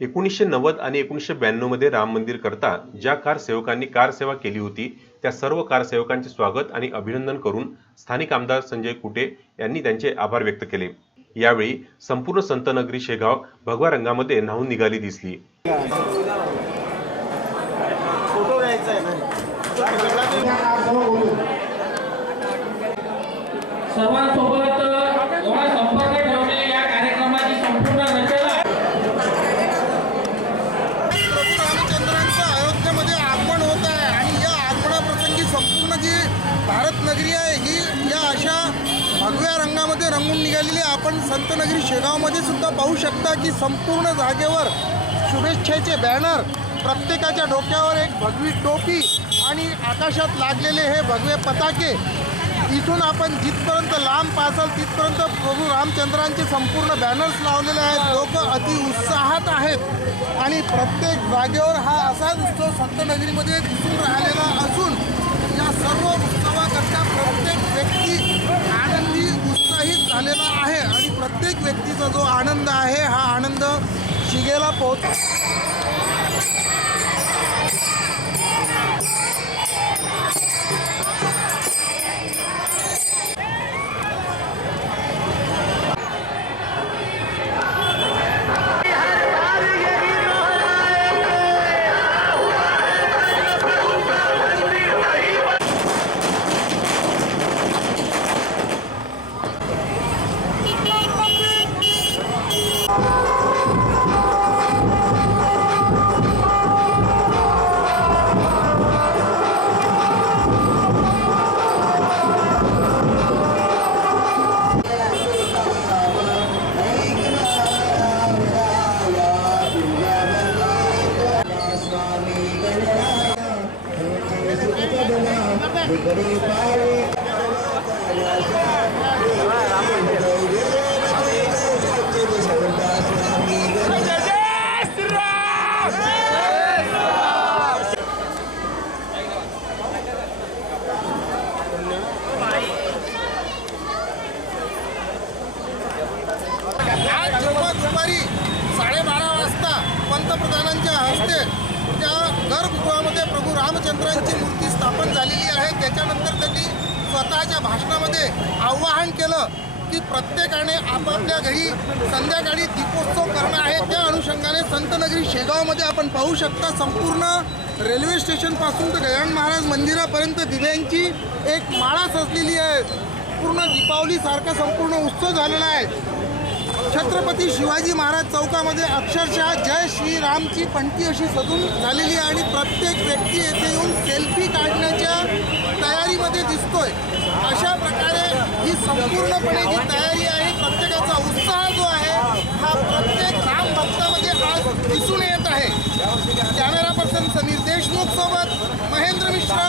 एकोणीसशे नव्वद आणि एकोणीसशे ब्याण्णवमध्ये राम मंदिर करता ज्या कार सेवकांनी कार सेवा केली होती त्या सर्व कार सेवकांचे स्वागत आणि अभिनंदन करून स्थानिक आमदार संजय कुटे यांनी त्यांचे आभार व्यक्त केले. यावेळी संपूर्ण संतनगरी शेगाव भगवा रंगामध्ये न्हावून निघाली दिसली. सर्वांसोबत संतनगरी आहे. ही या अशा भगव्या रंगामध्ये रंगून निघालेली आपण संतनगरी शेगावमध्ये सुद्धा पाहू शकता की संपूर्ण जागेवर शुभेच्छेचे बॅनर प्रत्येकाच्या डोक्यावर एक भगवी टोपी आणि आकाशात लागलेले हे भगवे पताके. इथून आपण जिथपर्यंत लांब पासाल तिथपर्यंत प्रभू रामचंद्रांचे संपूर्ण बॅनर्स लावलेले आहेत. लोक अति उत्साहात आहेत. आणि प्रत्येक जागेवर हा असाच उत्सव संतनगरीमध्ये दिसून राहिलेला असून सर्व उत्सवाकरता प्रत्येक व्यक्ती आनंदी उत्साहित झालेला आहे. आणि प्रत्येक व्यक्तीचा जो आनंद आहे हा आनंद शिगेला पोहोच आज रामचंद्रांची मूर्ती स्थापन झालेली आहे. त्याच्यानंतर त्यांनी स्वतःच्या भाषणामध्ये आवाहन केलं की प्रत्येकाने आपापल्या घरी संध्याकाळी दीपोत्सव करणं आहे. त्या अनुषंगाने संतनगरी शेगावमध्ये आपण पाहू शकता संपूर्ण रेल्वे स्टेशनपासून तर गजानन महाराज मंदिरापर्यंत दिव्यांची एक माळा सजलेली आहे. पूर्ण दीपावलीसारखा संपूर्ण उत्सव झालेला आहे. छत्रपती शिवाजी महाराज चौकामध्ये अक्षरशः जय श्रीरामची पंक्ती अशी सजून झालेली आहे आणि प्रत्येक व्यक्ती येथे येऊन सेल्फी काढण्याच्या तयारीमध्ये दिसतोय. अशा प्रकारे ही संपूर्णपणे जी तयारी आहे प्रत्येकाचा उत्साह जो आहे हा प्रत्येक राम भक्तामध्ये आज दिसून येत आहे. कॅमेरा पर्सन समीर देशमुख सोबत महेंद्र मिश्रा